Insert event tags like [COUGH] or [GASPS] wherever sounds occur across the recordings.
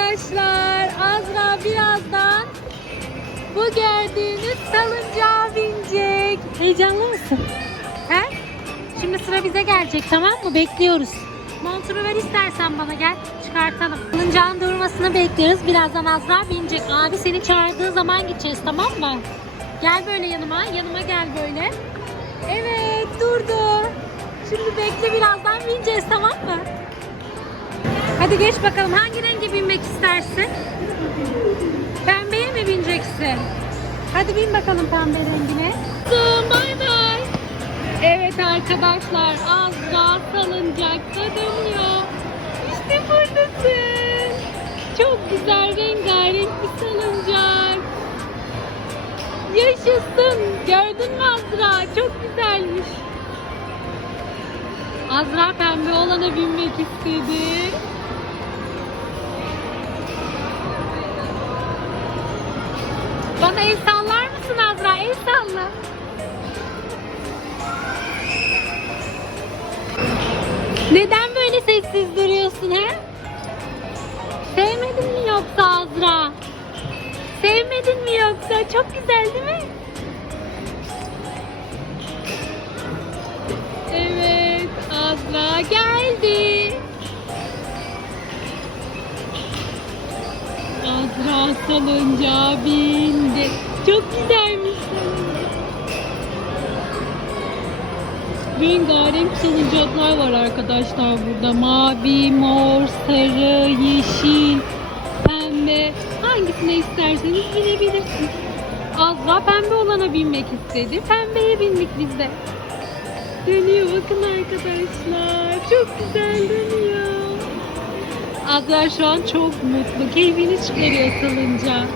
arkadaşlar. Azra birazdan bu gördüğünüz salıncağa binecek. Heyecanlı mısın? He? Şimdi sıra bize gelecek tamam mı? Bekliyoruz. Montunu ver istersen bana gel. Çıkartalım. Salıncağın durmasını bekliyoruz. Birazdan Azra binecek. Abi seni çağırdığı zaman gideceğiz tamam mı? Gel böyle yanıma. Yanıma gel böyle. Evet durdu. Şimdi bekle birazdan bineceğiz tamam mı? Hadi geç bakalım hangi renge binmek istersin? Pembeye mi bineceksin? Hadi bin bakalım pembe rengine. Bay bay. Evet arkadaşlar Azra salıncakta dönüyor. İşte buradasın. Çok güzel rengarenk bir salıncak. Yaşasın. Gördün mü Azra? Çok güzelmiş. Azra pembe olana binmek istedi. Bana el sallar mısın Azra? El salla. Neden böyle sessiz duruyorsun he? Sevmedin mi yoksa Azra? Sevmedin mi yoksa? Çok güzel değil mi? Evet, Azra geldi. Salıncağa bindi. Çok güzelmiş. Rengarenk salıncaklar var arkadaşlar burada. Mavi, mor, sarı, yeşil, pembe. Hangisine isterseniz binebilirsiniz. Azra pembe olana binmek istedi. Pembeye bindik biz de. Dönüyor bakın arkadaşlar. Çok güzel dönüyor. Azra şu an çok mutlu. Keyfini çıkarıyor salıncağı.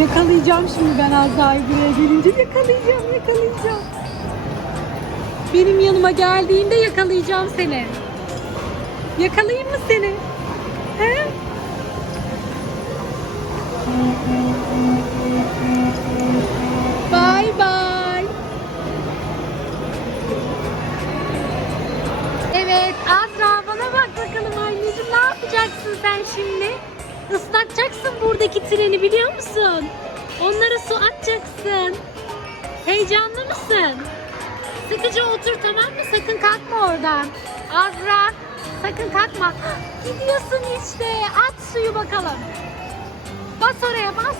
Yakalayacağım şimdi ben Azra'yı buraya gelince yakalayacağım yakalayacağım. Benim yanıma geldiğinde yakalayacağım seni. Yakalayayım mı seni? He? Sen şimdi? Islatacaksın buradaki treni biliyor musun? Onlara su atacaksın. Heyecanlı mısın? Sıkıca otur tamam mı? Sakın kalkma oradan. Azra sakın kalkma. [GASPS] Gidiyorsun işte. At suyu bakalım. Bas oraya bas.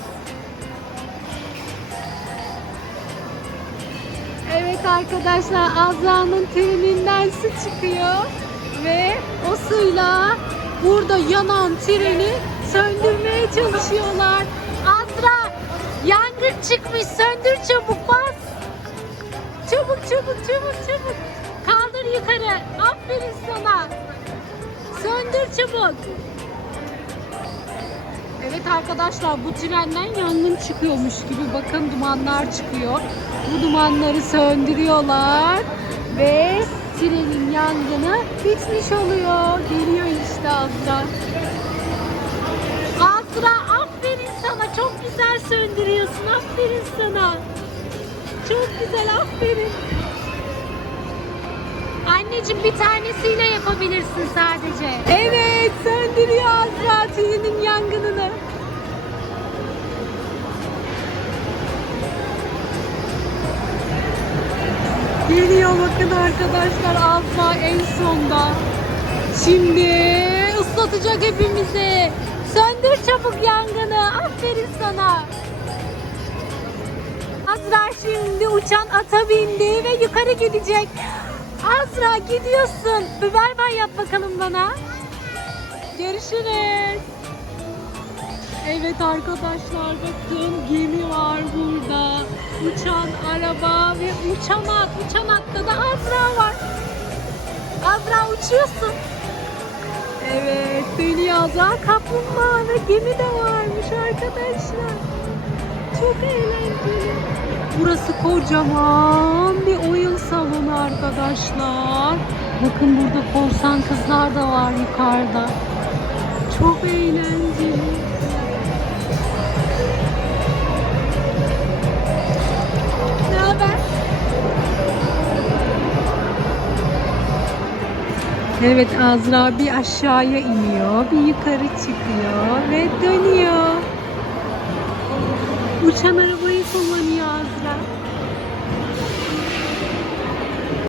Evet arkadaşlar Azra'nın treninden su çıkıyor ve o suyla burada yanan treni söndürmeye çalışıyorlar. Azra yangın çıkmış söndür çabuk bas. Çabuk çabuk çabuk çabuk. Kaldır yukarı. Aferin sana. Söndür çabuk. Evet arkadaşlar bu trenden yangın çıkıyormuş gibi bakın dumanlar çıkıyor. Bu dumanları söndürüyorlar ve trenin yangını bitmiş oluyor. Geliyor Azra. Azra aferin sana çok güzel söndürüyorsun aferin sana. Çok güzel aferin. Anneciğim bir tanesiyle yapabilirsin sadece. Evet söndürüyor Azra trenin yangınını. Geliyor bakın arkadaşlar Azra en sonda. Şimdi ıslatacak hepimizi. Söndür çabuk yangını. Aferin sana. Azra şimdi uçan ata bindi ve yukarı gidecek. Azra gidiyorsun. Bir bay bay yap bakalım bana. Görüşürüz. Evet arkadaşlar bakın gemi var burada. Uçan araba ve uçan at. Uçan atta da Azra var. Azra uçuyorsun. Evet Azra. Kaplumbağa ve gemi de varmış arkadaşlar. Çok eğlenceli. Burası kocaman bir oyun salonu arkadaşlar. Bakın burada korsan kızlar da var yukarıda. Çok eğlenceli. Evet Azra bir aşağıya iniyor, bir yukarı çıkıyor ve dönüyor. Uçan arabayı kullanıyor Azra.